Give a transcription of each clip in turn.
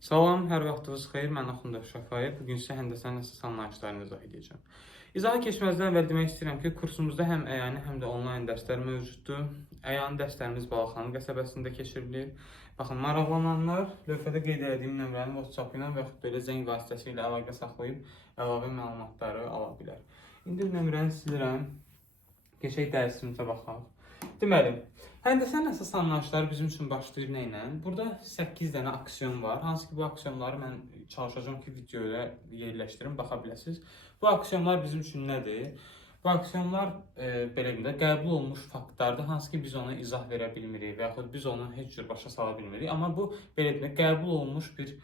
Salam, hər vaxtınız xeyir. Mən Axund Şəfayev. Bugün sizə həndəsənin əsas anlayışlarını izah edəcəm. İzaha keçməzdən əvvəl demək istəyirəm ki, kursumuzda həm əyani, həm də onlayn dərslər mövcuddur. Əyani dərslərimiz Balaxanı qəsəbəsində keçirilir. Baxın, maraqlananlar lövhədə qeyd etdiyim nömrənin WhatsApp ilə və yaxud belə zəng vasitəsilə əlaqə saxlayıb əlavə məlumatları ala bilər. İndi nömrəni silirəm. Keçək dərsimizə baxaq. Deməli, həndəsənin əsas anlayışları bizim üçün başlayır nə ilə? Burada 8 dənə aksiyon var. Hansı ki, bu aksiyonları mən çalışacağım ki, videoya yerləşdirim, baxa biləsiniz. Bu aksiyonlar bizim üçün nədir? Bu aksiyonlar belə bir də qəbul olunmuş faktlardır, hansı ki, biz ona izah verə bilmirik və yaxud biz onu heç cür başa sala bilmirik. Amma bu belə bir qəbul olunmuş bir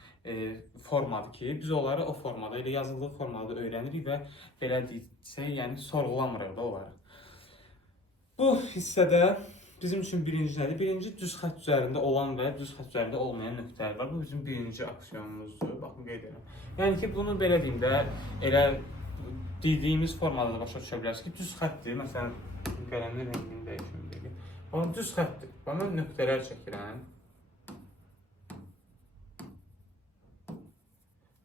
formadır ki, biz onları o formada, elə yazılı formada öyrənirik və belə deyək, yəni sorğulamırıq da onları. Bu hissədə bizim üçün birinci nədir? Birinci düz xətt üzərində olan və düz xətt üzərində olmayan nöqtələr var. Bu bizim birinci aksiyonumuzdur. Baxın, qeyd edirəm. Yəni ki, bunu belə deyim də, elə dediyimiz formada da başa düşə bilərsiniz ki, düz xəttdir. Məsələn, qələmin rəngini dəyişim deyək. Onun düz xəttdir. Mən nöqtələr çəkirəm.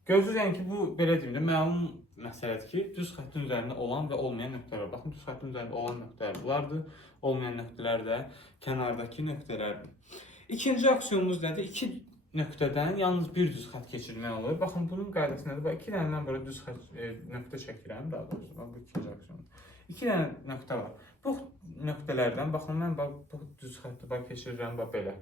Görürsünüz, yəni ki, bu belə deyim də, məlum məsələdir ki, düz xəttin üzərində olan və olmayan nöqtələr var. Baxın, düz xəttin üzərində olan nöqtələr bunlardır, olmayan nöqtələr də kənardakı nöqtələrdir. İkinci aksiyonumuz nədir? İki nöqtədən yalnız bir düz xətt keçirmək olur. Baxın, bunun qaydası nədir? Bax, iki dənədən burada düz xətt nöqtə çəkirəm, daha doğrusu. Bax, bu ikinci aksiyon. İki dənə nöqtə var. Bu nöqtələrdən, baxın, mən bu düz xətti keçirirəm, bax, belə.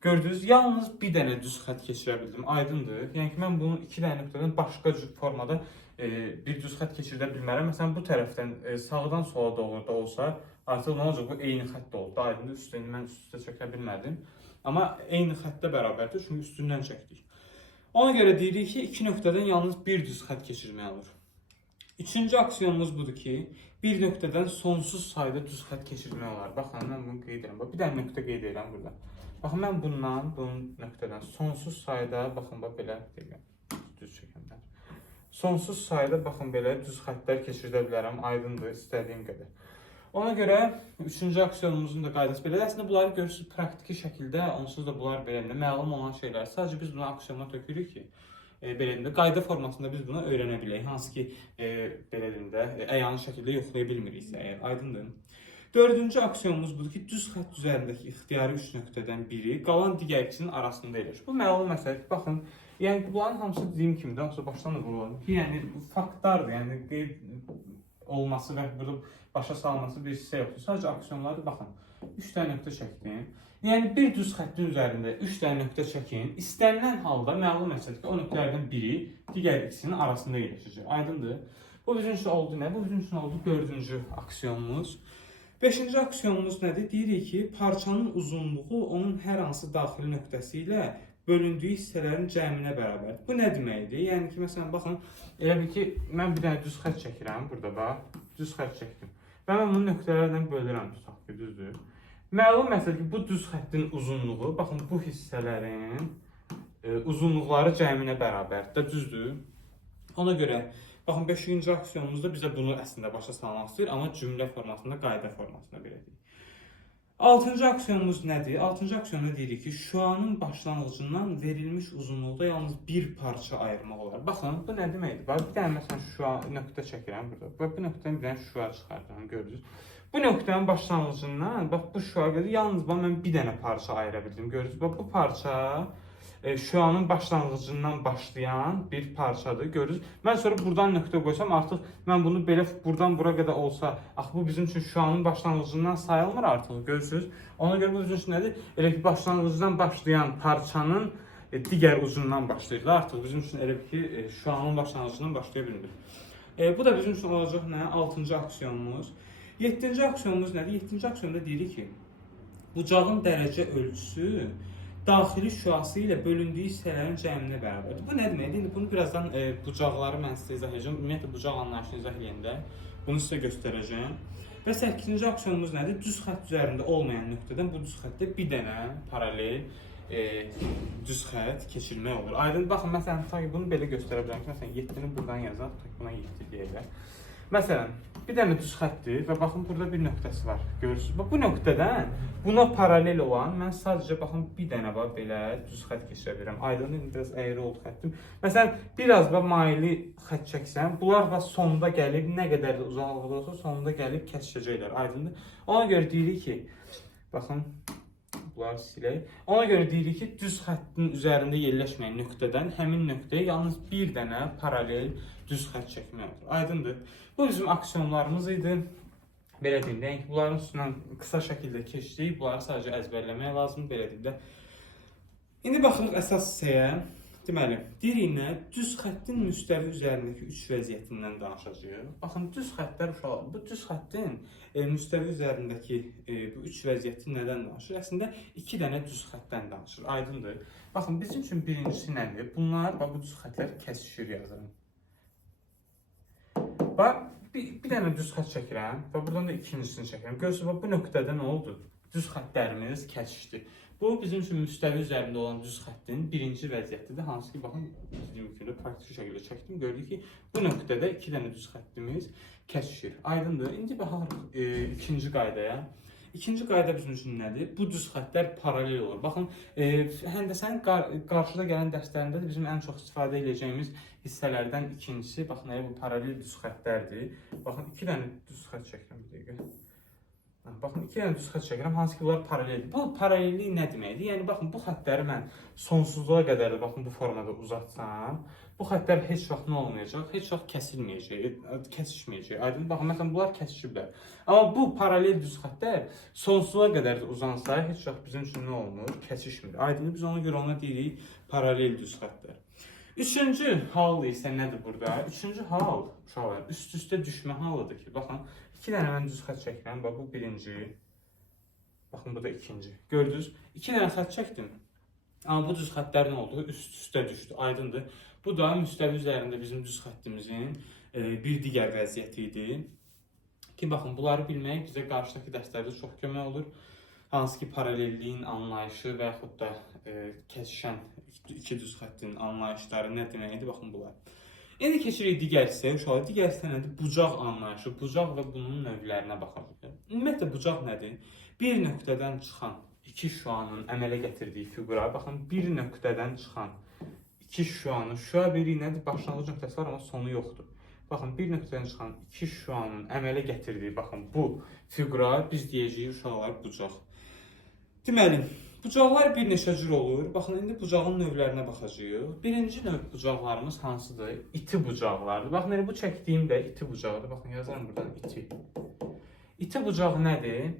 Gördünüz, yalnız bir dənə düz xətt keçirə bildim, aydındır. Yəni ki, mən bunu iki dənə nöqtədən başqa formada bir düz xətt keçirdə bilmərəm. Məsələn, bu tərəfdən sağdan sola doğru da olsa, artıq nə olacaq? Bu eyni xətt oldu. Aydındır, üstünü mən üst-üstə çəkə bilmədim. Amma eyni xəttlə bərabərdir, çünki üstündən çəkdik. Ona görə deyirik ki, iki nöqtədən yalnız bir düz xətt keçirmək olur. Üçüncü aksiyonumuz budur ki, bir nöqtədən sonsuz sayda düz xətt keçirmək olar. Baxın, mən bunu qeyd edirəm. Bir dənə nöqtə qeyd edirəm burada. Baxın, mən bundan, bunun nöqtədən sonsuz sayda, baxın, belə deyirəm, düz çəkənlər. Sonsuz sayda, baxın, belə düz xəttlər keçirdə bilərəm, aydındır, istədiyim qədər. Ona görə, üçüncü aksiyonumuzun da qaydası belədir. Əslində, bunları görürsünüz praktiki şəkildə, onsuz da bunlar belə məlum olan şeylər. Sadəcə biz bunu aksiyona tökürük ki, belə qayda formasında biz bunu öyrənə bilək. Hansı ki, belə əyani şəkildə yoxlaya bilmiriksə, aydındır. Dördüncü aksiyonumuz budur ki, düz xətt üzərindəki ixtiyari üç nöqtədən biri qalan digər ikisinin arasında yerləşir. Bu məlum məsələdir. Baxın, yəni bunların hamısı dediyim kimi də, başdan da vurulur ki, yəni faktlardır, yəni qeyd olması və burada başa salması bir hissə yoxdur. Sadəcə aksiyonlardır. Baxın, 3 dənə nöqtə çəkdim. Yəni bir düz xəttin üzərində 3 dənə nöqtə çəkin. İstənilən halda məlum məsələdir ki, o nöqtələrdən biri digər ikisinin arasında yerləşəcək. Aydındır. Bu bizim üçün oldu nə? Bu bizim üçün oldu dördüncü aksiyonumuz. Beşinci aksiyonumuz nədir? Deyirik ki, parçanın uzunluğu onun hər hansı daxili nöqtəsi ilə bölündüyü hissələrin cəminə bərabərdir. Bu nə deməkdir? Yəni ki, məsələn, baxın, elə bil ki, mən bir dənə düz xətt çəkirəm, burada bax, düz xətt çəkdim. Və mən bunu nöqtələrlə bölürəm, tutaq ki, düzdür. Məlum məsələ ki, bu düz xəttin uzunluğu, baxın, bu hissələrin uzunluqları cəminə bərabərdir, düzdür. Ona görə, baxın, 5-ci aksiyonumuzda bizə bunu əslində başa salmaq istəyir, amma cümlə formasında, qayda formasında belə deyil. 6-cı aksiyonumuz nədir? 6-cı aksiyonda deyirik ki, şüanın başlanğıcından verilmiş uzunluqda yalnız bir parça ayırmaq olar. Baxın, bu nə deməkdir? Bir dənə məsələn şüa nöqtə çəkirəm burada. Bu nöqtədən bir dənə şüa çıxartıram, görürsünüz. Bu nöqtənin başlanğıcından, bax bu şüa qədər yalnız mən bir dənə parça ayıra bildim, görürsünüz. Bax bu parça şüanın başlanğıcından başlayan bir parçadır, görürsünüz. Mən sonra buradan nöqtə qoysam, artıq mən bunu belə buradan bura qədər olsa, axı bu bizim üçün şüanın başlanğıcından sayılmır artıq, görürsünüz. Ona görə bu bizim üçün nədir? Elə ki, başlanğıcdan başlayan parçanın digər ucundan başlayır da, artıq bizim üçün elə ki, şüanın başlanğıcından başlaya bilmir. Bu da bizim üçün olacaq nə? 6-cı aksiyonumuz. 7-ci aksiyonumuz nədir? 7-ci aksiyonda deyirik ki, bucağın dərəcə ölçüsü daxili şüası ilə bölündüyü hissələrin cəminə bərabərdir. Bu nə deməkdir? İndi bunu birazdan bucaqları mən sizə izah edəcəm. Ümumiyyətlə, bucaq anlayışını izah edəndə bunu sizə göstərəcəm. Və 8-ci aksiyonumuz nədir? Düz xətt üzərində olmayan nöqtədən bu düz xəttdə bir dənə paralel düz xətt keçirmək olur. Aydın, baxın, məsələn, bunu belə göstərə bilərəm ki, məsələn, 7-ni buradan yazaq, buna 7 deyək. Məsələn, bir dənə düz xəttdir və baxın burada bir nöqtəsi var. Görürsüz? Bax bu nöqtədən buna paralel olan mən sadəcə baxın bir dənə var belə düz xətt keçirə bilirəm. Aydın biraz əyri oldu xəttim. Məsələn, biraz da maylı xətt çəksəm, bunlar da sonda gəlib nə qədər də uzaqlıqda olsa sonda gəlib kəsişəcəklər. Aydındır? Ona görə deyirik ki, baxın bunları silək. Ona görə deyirik ki, düz xəttin üzərində yerləşməyən nöqtədən həmin nöqtəyə yalnız bir dənə paralel düz xətt çəkməkdir. Aydındır? Bu bizim aksiyonlarımız idi. Belə deyim, deyək ki, bunların üstündən qısa şəkildə keçdik. Bunları sadəcə əzbərləmək lazımdır, belə deyim də. İndi baxırıq əsas hissəyə. Deməli, dirinə düz xəttin müstəvi üzərindəki üç vəziyyətindən danışacağıq. Baxın, düz xəttlər uşaqlar, bu düz xəttin müstəvi üzərindəki bu üç vəziyyəti nədən danışır? Əslində, iki dənə düz xəttdən danışır. Aydındır? Baxın, bizim üçün birincisi nədir? Bunlar, bu düz xəttlər kəsişir yazırım. Bax, bir dənə düz xətt çəkirəm və buradan da ikincisini çəkirəm. Görürsünüz, bu nöqtədə nə oldu? Düz xəttlərimiz kəsişdi. Bu, bizim üçün müstəvi üzərində olan düz xəttin birinci vəziyyətidir. Hansı ki, baxın, bizim üçün də praktiki şəkildə çəkdim. Gördük ki, bu nöqtədə iki dənə düz xəttimiz kəsişir. Aydındır. İndi baxarıq ikinci qaydaya. İkinci qayda bizim üçün nədir? Bu düz xəttlər paralel olur. Baxın, həndəsənin qarşıda gələn dərslərində də bizim ən çox istifadə edəcəyimiz hissələrdən ikincisi, baxın, bu paralel düz xəttlərdir. Baxın, iki dənə düz xətt çəkirəm bir dəqiqə. Baxın, iki dənə düz xətt çəkirəm, hansı ki, bunlar paraleldir. Bu paralellik nə deməkdir? Yəni, baxın, bu xəttləri mən sonsuzluğa qədər də, baxın, bu formada uzatsam, bu xəttlər heç vaxt nə olmayacaq? Heç vaxt kəsişməyəcək. Aydın, baxın, məsələn, bunlar kəsişiblər. Amma bu paralel düz xəttlər sonsuzluğa qədər də uzansa, heç vaxt bizim üçün nə olmur? Kəsişmir. Aydın, biz ona görə ona deyirik paralel düz xəttlər. Üçüncü hal isə nədir burada? Üçüncü hal, uşaqlar, üst-üstə düşmə halıdır ki, baxın, iki dənə mən düz xətt çəkirəm, bax, bu birinci, baxın, bu da ikinci. Gördünüz, iki dənə xətt çəkdim, amma bu düz xəttlər nə oldu? Üst-üstə düşdü, aydındır. Bu da müstəvi üzərində bizim düz xəttimizin bir digər vəziyyəti idi. Ki, baxın, bunları bilmək bizə qarşıdakı dərslərdə çox kömək olur. Hansı ki, paralelliyin anlayışı və yaxud da kəsişən iki düz xəttin anlayışları nə deməkdir? Baxın, bunlar. İndi keçirik digər hissəyə. Uşaqlar, digər hissə nədir? Bucaq anlayışı. Bucaq və bunun növlərinə baxaq. Ümumiyyətlə, bucaq nədir? Bir nöqtədən çıxan iki şüanın əmələ gətirdiyi fiqura. Baxın, bir nöqtədən çıxan iki şüanın, şüa biri nədir? Başlanğıc nöqtəsi var, amma sonu yoxdur. Baxın, bir nöqtədən çıxan iki şüanın əmələ gətirdiyi, baxın, bu fiqura biz deyəcəyik uşaqlar bucaq. Deməli, bucaqlar bir neçə cür olur. Baxın, indi bucağın növlərinə baxacağıq. Birinci növ bucaqlarımız hansıdır? İti bucaqlardır. Baxın, bu çəkdiyim də iti bucaqdır. Baxın, yazarım buradan iti. İti bucaq nədir?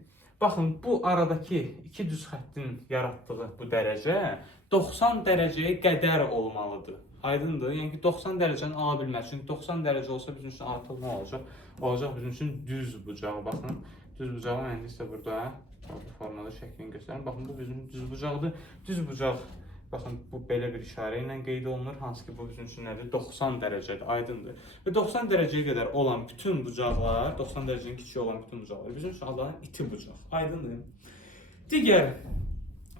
Baxın, bu aradakı iki düz xəttin yaratdığı bu dərəcə 90 dərəcəyə qədər olmalıdır. Aydındır? Yəni ki, 90 dərəcəni ala bilməz. Çünki 90 dərəcə olsa bizim üçün artıq nə olacaq? Olacaq bizim üçün düz bucağı. Baxın, düz bucağı mən isə burada bu formada şəklini göstərim. Baxın, bu bizim düz bucaqdır. Düz bucaq, baxın, bu belə bir işarə ilə qeyd olunur. Hansı ki, bu bizim üçün nədir? 90 dərəcədir, aydındır. Və 90 dərəcəyə qədər olan bütün bucaqlar, 90 dərəcənin kiçik olan bütün bucaqlar bizim üçün adılan iti bucaq. Aydındır. Digər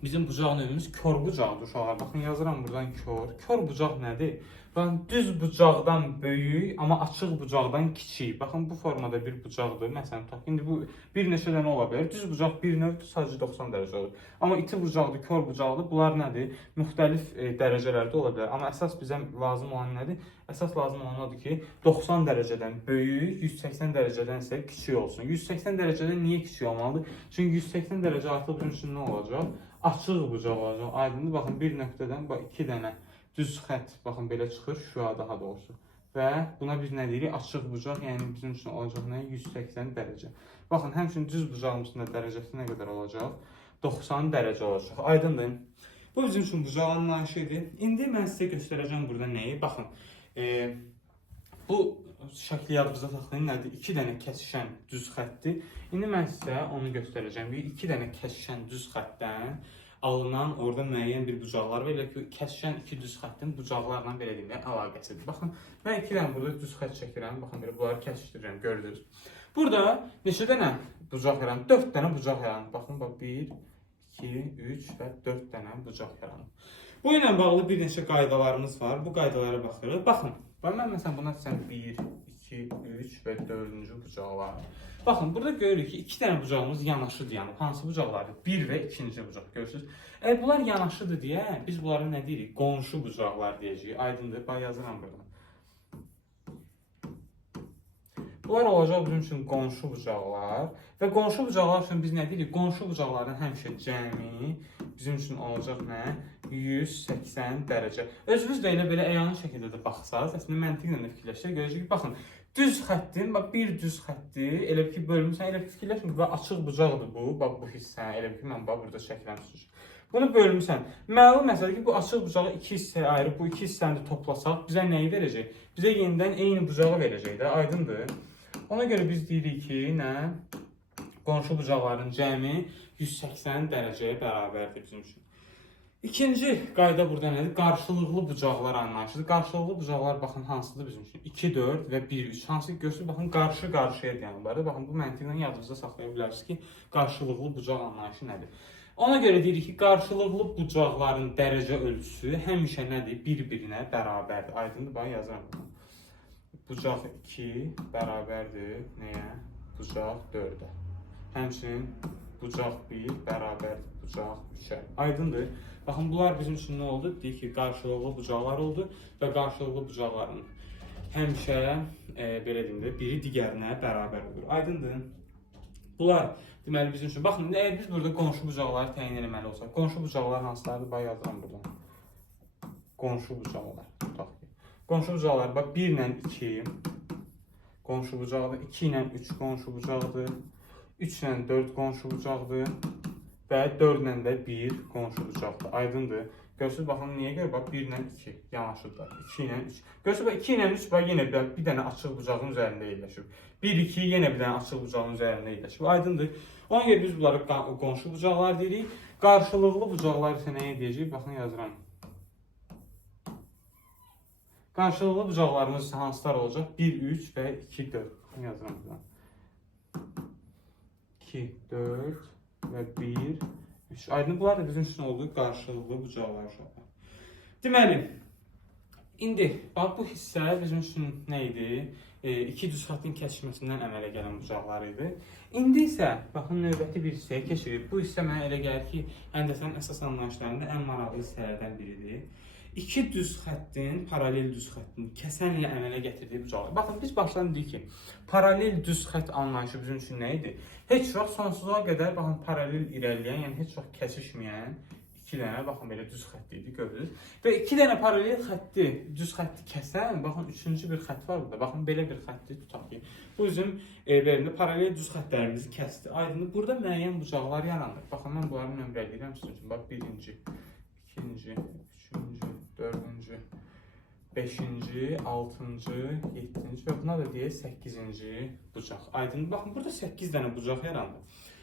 bizim bucaq növümüz kör bucaqdır uşaqlar. Baxın, yazıram buradan kör. Kör bucaq nədir? Baxın, düz bucaqdan böyük, amma açıq bucaqdan kiçik. Baxın, bu formada bir bucaqdır. Məsələn, indi bu bir neçə dənə ola bilər. Düz bucaq bir növdür, sadəcə 90 dərəcə olur. Amma iti bucaqdır, kör bucaqdır. Bunlar nədir? Müxtəlif dərəcələrdə ola bilər. Amma əsas bizə lazım olan nədir? Əsas lazım olan odur ki, 90 dərəcədən böyük, 180 dərəcədən isə kiçik olsun. 180 dərəcədən niyə kiçik olmalıdır? Çünki 180 dərəcə artıq bunun üçün nə olacaq? Açıq bucaq olacaq. Aydındır, baxın, bir nöqtədən iki dənə düz xətt, baxın, belə çıxır, şüa daha doğrusu. Və buna biz nə deyirik? Açıq bucaq, yəni bizim üçün olacaq nə? 180 dərəcə. Baxın, həmçinin düz bucağımızın da dərəcəsi nə qədər olacaq? 90 dərəcə olacaq. Aydındır. Bu bizim üçün bucaq anlayışı idi. İndi mən sizə göstərəcəm burada nəyi? Baxın, bu şəkli yadınızda saxlayın, nədir? İki dənə kəsişən düz xəttdir. İndi mən sizə onu göstərəcəm. İki dənə kəsişən düz xəttdən alınan orada müəyyən bir bucaqlar və elə ki, kəsişən iki düz xəttin bucaqlarla belə deyim, əlaqəsidir. Baxın, mən iki dənə burada düz xətt çəkirəm. Baxın, belə bunları kəsişdirirəm, gördünüz. Burada neçə dənə bucaq yaranır? 4 dənə bucaq yaranır. Baxın, 1, 2, 3 və 4 dənə bucaq yaranır. Bu ilə bağlı bir neçə qaydalarımız var. Bu qaydalara baxırıq. Baxın, mən məsələn buna desəm 1, 2, 3 və 4-cü bucaqlar. Baxın, burada görürük ki, 2 dənə bucağımız yanaşıdır, yəni hansı bucaqlardır? 1 və 2-ci bucaq, görürsünüz. Əgər bunlar yanaşıdır deyə, biz bunlara nə deyirik? Qonşu bucaqlar deyəcəyik. Aydındır, bax yazıram burada. Bunlar olacaq bizim üçün qonşu bucaqlar və qonşu bucaqlar üçün biz nə deyirik? Qonşu bucaqların həmişə cəmi bizim üçün olacaq nə? 180 dərəcə. Özünüz də elə belə əyani şəkildə də baxsaz, əslində məntiqlə də fikirləşsək, görəcək ki, baxın, düz xəttin, bax bir düz xətti, elə ki bölmüsən, elə ki fikirləşmə, bax açıq bucaqdır bu, bax bu hissə, elə ki mən bax burada çəkirəm sizə. Bunu bölmüsən. Məlum məsələ ki, bu açıq bucağı iki hissəyə ayırıb, bu iki hissəni də toplasaq bizə nəyi verəcək? Bizə yenidən eyni bucağı verəcək də, aydındır. Ona görə biz deyirik ki, nə? Qonşu bucaqların cəmi 180 dərəcəyə bərabərdir bizim üçün. İkinci qayda burada nədir? Qarşılıqlı bucaqlar anlayışıdır. Qarşılıqlı bucaqlar baxın hansıdır bizim üçün? 2, 4 və 1, 3. Hansı ki görsünüz, baxın qarşı-qarşıya deyənlərdir. Baxın bu məntiqlə yadınızda saxlaya bilərsiniz ki, qarşılıqlı bucaq anlayışı nədir? Ona görə deyirik ki, qarşılıqlı bucaqların dərəcə ölçüsü həmişə nədir? Bir-birinə bərabərdir. Aydındır, bax yazıram. Bucaq 2 bərabərdir nəyə? Bucaq 4-ə. Həmçinin bucaq 1 bərabərdir bucaq 3-ə. Aydındır. Baxın, bunlar bizim üçün nə oldu? Deyik ki, qarşılıqlı bucaqlar oldu və qarşılıqlı bucaqların həmişə, belə deyim də, biri digərinə bərabər olur. Aydındır. Bunlar deməli bizim üçün. Baxın, əgər biz burada qonşu bucaqları təyin etməli olsaq, qonşu bucaqlar hansılardır? Bax yazıram buradan. Qonşu bucaqlar. Tutaq ki. Qonşu bucaqlar bax 1 ilə 2 qonşu bucaqdır, 2 ilə 3 qonşu bucaqdır, 3 ilə 4 qonşu bucaqdır və 4 ilə də 1 qonşu bucaqdır. Aydındır. Görürsünüz, baxın, niyə görə? Bax 1 ilə 2 yanaşırlar. 2 ilə 3. Görürsünüz, bax 2 ilə 3 bax yenə bir dənə açıq bucağın üzərində yerləşib. 1, 2 yenə bir dənə açıq bucağın üzərində yerləşib. Aydındır. Ona görə biz bunları qonşu bucaqlar deyirik. Qarşılıqlı bucaqlar isə nəyə deyəcəyik? Baxın, yazıram. Qarşılıqlı bucaqlarımız hansılar olacaq? 1, 3 və 2, 4. Yazıram buradan. 2, 4 və 1, 3. Aydın, bunlar da bizim üçün oldu qarşılıqlı bucaqlar uşaqlar. Deməli, indi bax bu hissə bizim üçün nə idi? İki düz xəttin kəsişməsindən əmələ gələn bucaqlar idi. İndi isə baxın növbəti bir hissəyə keçirik. Bu hissə mənə elə gəlir ki, həndəsənin əsas anlayışlarında ən maraqlı hissələrdən biridir. İki düz xəttin, paralel düz xəttin kəsənlə əmələ gətirdiyi bucaqlar. Baxın, biz başdan dedik ki, paralel düz xətt anlayışı bizim üçün nə idi? Heç vaxt sonsuza qədər baxın paralel irəliləyən, yəni heç vaxt kəsişməyən iki dənə baxın belə düz xətt idi, gördünüz. Və iki dənə paralel xətti, düz xətti kəsən, baxın üçüncü bir xətt var burada. Baxın belə bir xətti tutaq ki, bu bizim belində paralel düz xəttlərimizi kəsdi. Aydındır. Burada müəyyən bucaqlar yaranır. Baxın, mən bunları nömrələyirəm sizin üçün. Bax, birinci, ikinci, üçüncü, dördüncü, beşinci, altıncı, yeddinci və buna da deyək 8-ci bucaq. Aydın, baxın, burada 8 dənə bucaq yarandı.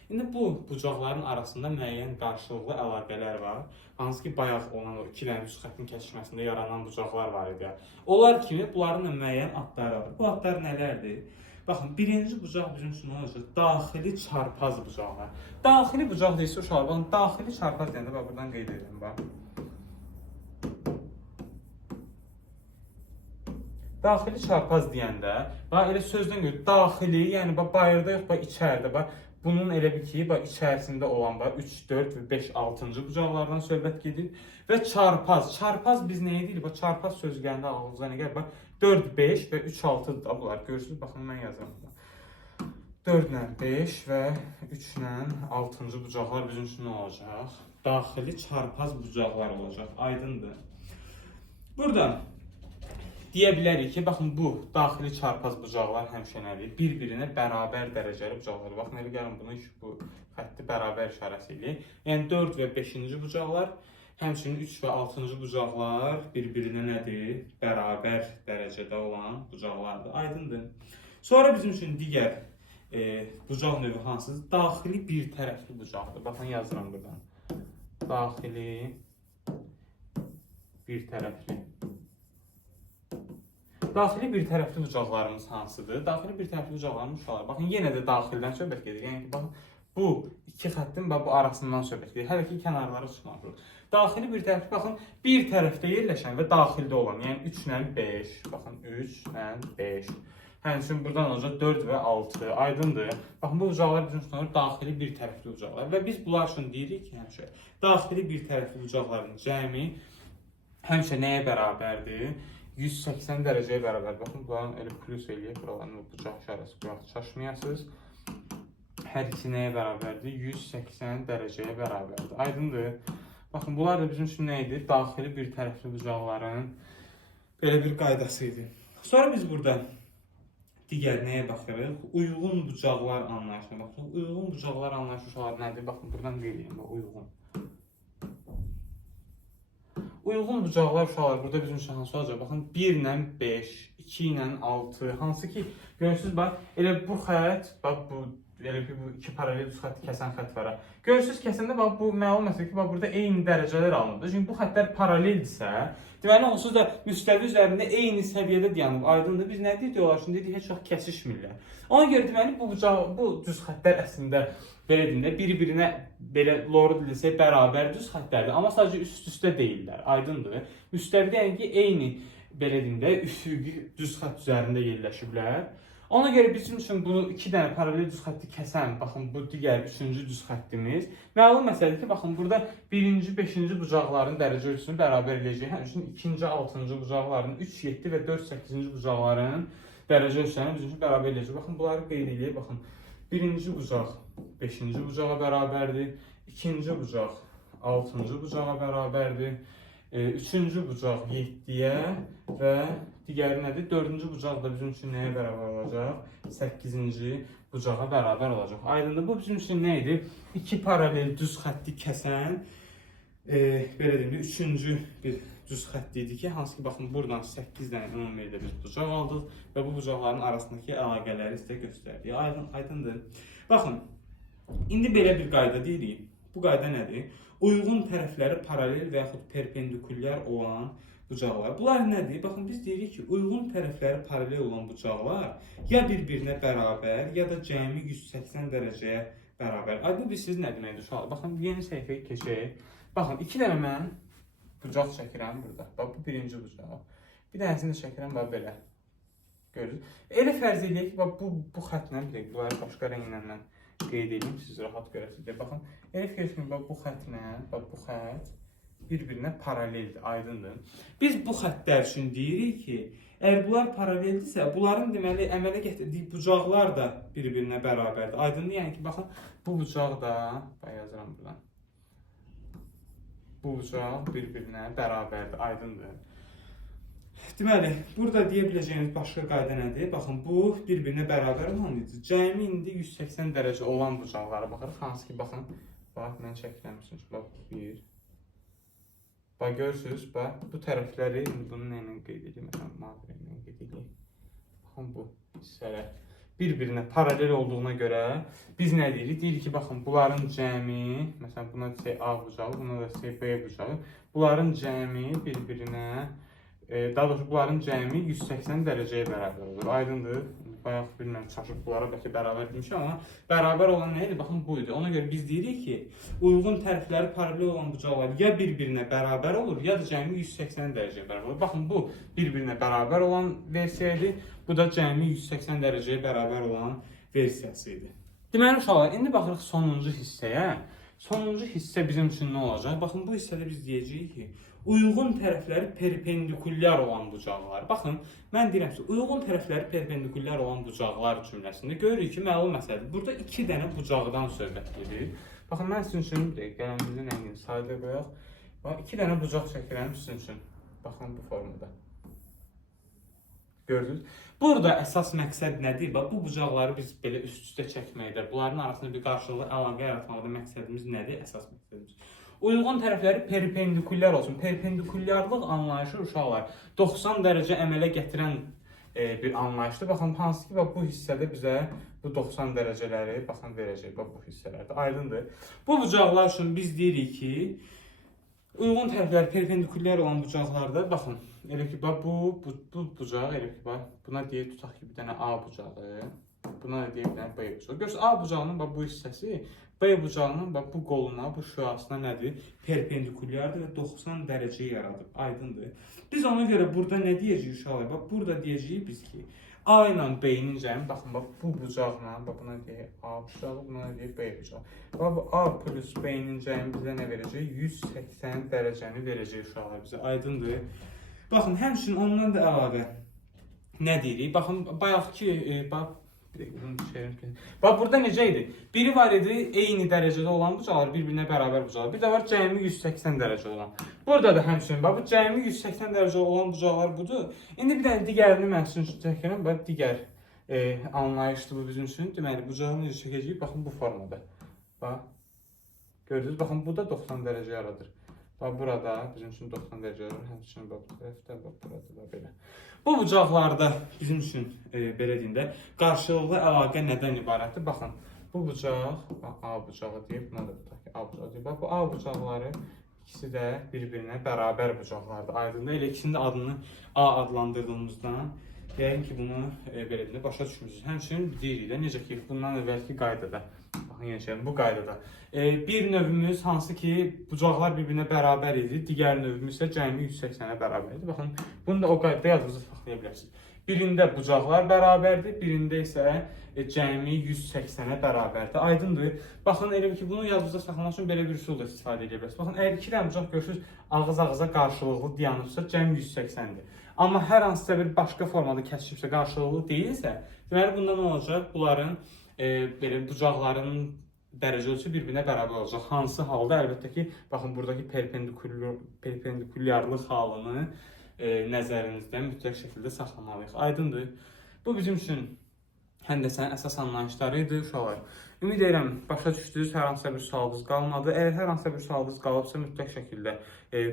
İndi bu bucaqların arasında müəyyən qarşılıqlı əlaqələr var. Hansı ki, bayaq olan o iki dənə düz xəttin kəsişməsində yaranan bucaqlar var idi. Onlar kimi bunların da müəyyən adları var. Bu adlar nələrdir? Baxın, birinci bucaq bizim üçün olacaq daxili çarpaz bucaqlar. Daxili bucaq deyilsə uşaqlar, baxın, daxili çarpaz deyəndə, bax, buradan qeyd edelim, bax. Daxili çarpaz deyəndə, bax, elə sözdən görə, daxili, yəni, bax, bayırda yox, bax, içəridə, bax, bunun elə bir ki, bax, içərisində olan, bax, 3, 4 və 5, 6-cı bucaqlardan söhbət gedir və çarpaz. Çarpaz biz nəyə deyirik? Bax, çarpaz sözü gələndə ağlınıza nə gəlir? Bax, 4, 5 və 3, 6-dır da bunlar. Görürsünüz, baxın, mən yazıram. 4 ilə 5 və 3 ilə 6-cı bucaqlar bizim üçün nə olacaq? Daxili çarpaz bucaqlar olacaq. Aydındır. Burada deyə bilərik ki, baxın, bu daxili çarpaz bucaqlar həmişə nədir? Bir-birinə bərabər dərəcəli bucaqlar. Baxın, elə gəlin bunu bu xətti bərabər işarəsi eləyək. Yəni 4 və 5-ci bucaqlar, həmçinin 3 və 6-cı bucaqlar bir-birinə nədir? Bərabər dərəcədə olan bucaqlardır. Aydındır. Sonra bizim üçün digər bucaq növü hansıdır? Daxili bir tərəfli bucaqdır. Baxın, yazıram buradan. Daxili bir tərəfli. Daxili bir tərəfli bucaqlarımız hansıdır? Daxili bir tərəfli bucaqlarımız uşaqlar. Baxın, yenə də daxildən söhbət gedir. Yəni ki, baxın, bu iki xəttin bu arasından söhbət gedir. Hər iki kənarları çıxmaq olur. Daxili bir tərəfli, baxın, bir tərəfdə yerləşən və daxildə olan, yəni 3 ilə 5. Baxın, 3 ilə 5. Həmçinin buradan olacaq 4 və 6. Aydındır. Baxın, bu bucaqlar bizim üçün daxili bir tərəfli bucaqlar və biz bunlar üçün deyirik ki, həmişə daxili bir tərəfli bucaqların cəmi həmişə nəyə bərabərdir? 180 dərəcəyə bərabər. Baxın, bunların elə plus eləyək, buraların bucaq işarəsi qulaq çaşmayasınız. Hər ikisi nəyə bərabərdir? 180 dərəcəyə bərabərdir. Aydındır. Baxın, bunlar da bizim üçün nə idi? Daxili bir tərəfli bucaqların belə bir qaydası idi. Sonra biz burada digər nəyə baxırıq? Uyğun bucaqlar anlayışına baxırıq. Uyğun bucaqlar anlayışı uşaqlar nədir? Baxın, buradan qeydəyim, uyğun. Uyğun bucaqlar uşaqlar burada bizim üçün hansı olacaq? Baxın, 1 ilə 5, 2 ilə 6, hansı ki, görürsünüz, bax, elə bu xət, bax, elə ki, bu iki paralel düz xətti kəsən xət var. Görürsünüz, kəsəndə, bax, bu məlum məsələ ki, bax, burada eyni dərəcələr alınır. Çünki bu xətlər paraleldirsə, deməli, onsuz da müstəvi üzərində eyni səviyyədə dayanıb, aydındır. Biz nə dedik olar? Şimdi dedik, heç vaxt kəsişmirlər. Ona görə deməli, bu düz xətlər əslində belə deyim də, bir-birinə belə loru dilsə bərabər düz xətlərdir. Amma sadəcə üst-üstə deyirlər, aydındır. Müstəvidə yəni ki, eyni belə deyim də, üfüqi düz xətt üzərində yerləşiblər. Ona görə bizim üçün bunu iki dənə paralel düz xətti kəsən, baxın, bu digər üçüncü düz xəttimiz. Məlum məsələdir ki, baxın, burada birinci, beşinci bucaqların dərəcə ölçüsünü bərabər eləyəcək. Həmçinin ikinci, altıncı bucaqların, 3, 7 və 4, 8-ci bucaqların dərəcə ölçüsünü bizim üçün bərabər eləyəcək. Baxın, bunları qeyd eləyək, baxın. Birinci bucaq 5-ci bucağa bərabərdir. İkinci bucaq 6-cı bucağa bərabərdir. Üçüncü bucaq 7-yə və digəri nədir? 4-cü bucaq da bizim üçün nəyə bərabər olacaq? 8-ci bucağa bərabər olacaq. Aydındır, bu bizim üçün nə idi? İki paralel düz xətti kəsən, belə deyim, üçüncü bir düz xətt idi ki, hansı ki, baxın, buradan 8 dənə ümumilikdə biz bucaq aldıq və bu bucaqların arasındakı əlaqələri sizə göstərdik. Aydındır. Baxın, indi belə bir qayda deyirik. Bu qayda nədir? Uyğun tərəfləri paralel və yaxud perpendikulyar olan bucaqlar. Bunlar nədir? Baxın, biz deyirik ki, uyğun tərəfləri paralel olan bucaqlar ya bir-birinə bərabər, ya da cəmi 180 dərəcəyə bərabər. Aydın, biz siz nə deməkdir uşaqlar? Baxın, yeni səhifəyə keçək. Baxın, iki dənə mən bucaq çəkirəm burada. Bax, bu birinci bucaq. Bir dənəsini də çəkirəm, bax, belə. Görürüz. Elə fərz edək ki, bax, bu xətlə, bilək, bunları başqa rənglə mən qeyd edeyim, siz rahat görəsiniz. Baxın, elə fikir etməyin, bax, bu xətlə, bax, bu xət bir-birinə paraleldir, aydındır. Biz bu xəttlər üçün deyirik ki, əgər bunlar paraleldirsə, bunların deməli əmələ gətirdiyi bucaqlar da bir-birinə bərabərdir. Aydındır, yəni ki, baxın, bu bucaq da, bax, yazıram buradan. Bu bucaq bir-birinə bərabərdir, aydındır. Deməli, burada deyə biləcəyiniz başqa qayda nədir? Baxın, bu bir-birinə bərabər olan idi. Cəmi indi 180 dərəcə olan bucaqlara baxırıq. Hansı ki, baxın, bax, mən çəkirəmsiniz, bax, 1. Bax, görürsünüz, bax, bu tərəfləri, bunu nə ilə qeyd edeyim, məsələn, mavi ilə qeyd edeyim. Baxın, bu hissələr bir-birinə paralel olduğuna görə biz nə deyirik? Deyirik ki, baxın, bunların cəmi, məsələn, buna desək A bucağı, buna da desək B bucağı, bunların cəmi bir-birinə, daha doğrusu bunların cəmi 180 dərəcəyə bərabər olur. Aydındır. Bayaq bilmirəm, çaşıb bunlara bəlkə bərabər demişəm, amma bərabər olan nə idi? Baxın, bu idi. Ona görə biz deyirik ki, uyğun tərəfləri paralel olan bucaqlar ya bir-birinə bərabər olur, ya da cəmi 180 dərəcəyə bərabər olur. Baxın, bu bir-birinə bərabər olan versiya idi. Bu da cəmi 180 dərəcəyə bərabər olan versiyası idi. Deməli, uşaqlar, indi baxırıq sonuncu hissəyə. Sonuncu hissə bizim üçün nə olacaq? Baxın, bu hissədə biz deyəcəyik ki, uyğun tərəfləri perpendikulyar olan bucaqlar. Baxın, mən deyirəm ki, uyğun tərəfləri perpendikulyar olan bucaqlar cümləsində görürük ki, məlum məsələdir. Burada iki dənə bucaqdan söhbət edir. Baxın, mən sizin üçün qələmimizin rəngini sadə qoyaq. Bax, iki dənə bucaq çəkirəm sizin üçün. Baxın, bu formada. Gördünüz? Burada əsas məqsəd nədir? Bax, bu bucaqları biz belə üst-üstə çəkməkdə, bunların arasında bir qarşılıqlı əlaqə yaratmaqda məqsədimiz nədir? Əsas məqsədimiz. Uyğun tərəfləri perpendikulyar olsun. Perpendikulyarlıq anlayışı uşaqlar 90 dərəcə əmələ gətirən bir anlayışdır. Baxın, hansı ki, bu hissədə bizə bu 90 dərəcələri baxın verəcək bu hissələrdə. Aydındır. Bu bucaqlar üçün biz deyirik ki, uyğun tərəfləri perpendikulyar olan bucaqlarda, baxın, elə ki, bu bucaq, elə ki, buna deyək, tutaq ki, bir dənə A bucağı, buna deyək, bir dənə B bucağı. Görürsünüz, A bucağının bu hissəsi, B bucağının bu qoluna, bu şüasına nədir? Perpendikulyardır və 90 dərəcə yaradıb, aydındır. Biz ona görə burada nə deyəcəyik uşaqlar? Burada deyəcəyik biz ki, A ilə B-nin cəmi, baxın, bax, bu bucaqla, bax, buna deyək A bucağı, buna deyək B bucağı. Bax, bu A plus B-nin cəmi bizə nə verəcək? 180 dərəcəni verəcək uşaqlar bizə, aydındır. Baxın, həmçinin ondan da əlavə nə deyirik? Baxın, bayaqki, bax, bax, burada necə idi? Biri var idi, eyni dərəcədə olan bucaqlar, bir-birinə bərabər bucaqlar. Bir də var, cəmi 180 dərəcə olan. Burada da həmçinin, bax, bu cəmi 180 dərəcə olan bucaqlar budur. İndi bir dənə digərini mən sizin üçün çəkirəm. Bax, digər anlayışdır bu bizim üçün. Deməli, bucağı necə çəkəcəyik? Baxın, bu formada. Bax, gördünüz, baxın, bu da 90 dərəcə yaradır. Bax, burada bizim üçün 90 dərəcə yaradır. Həmçinin, bax, bu tərəfdə, bax, burada da belə. Bu bucaqlarda bizim üçün belə deyim də, qarşılıqlı əlaqə nədən ibarətdir? Baxın, bu bucaq, A bucağı deyib, buna da tutaq ki, A bucağı deyib. Bax, bu A bucaqları ikisi də bir-birinə bərabər bucaqlardır. Aydındır, elə ikisinin də adını A adlandırdığımızdan, yəqin ki, bunu belə deyim də, başa düşmürsünüz. Həmçinin deyirik də, necə ki, bundan əvvəlki qaydada, baxın, yenə bu qaydada. Bir növümüz hansı ki, bucaqlar bir-birinə bərabər idi, digər növümüz isə cəmi 180-ə bərabər idi. Baxın, bunu da o qaydada yazınızı saxlaya bilərsiniz. Birində bucaqlar bərabərdir, birində isə cəmi 180-ə bərabərdir. Aydındır. Baxın, elə ki, bunu yazınızda saxlamaq üçün belə bir üsul da istifadə edə bilərsiniz. Baxın, əgər iki dənə bucaq görürsünüz, ağız-ağıza qarşılıqlı dayanıbsa, cəmi 180-dir. Amma hər hansısa bir başqa formada kəsişibsə, qarşılıqlı deyilsə, deməli, bunda nə olacaq? Bunların belə bucaqların dərəcə ölçüsü bir-birinə bərabər olacaq. Hansı halda? Əlbəttə ki, baxın, buradakı perpendikulyarlıq halını nəzərinizdə mütləq şəkildə saxlamalıyıq. Aydındır. Bu bizim üçün həndəsənin əsas anlayışları idi, uşaqlar. Ümid edirəm, başa düşdünüz, hər hansısa bir sualınız qalmadı. Əgər hər hansısa bir sualınız qalıbsa, mütləq şəkildə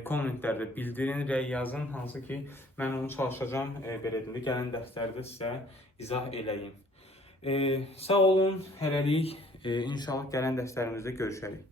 kommentlərdə bildirin, rəy yazın, hansı ki, mən onu çalışacağım, belə deyim, gələn dərslərdə sizə izah eləyim. Sağ olun, hələlik, inşallah gələn dərslərimizdə görüşərik.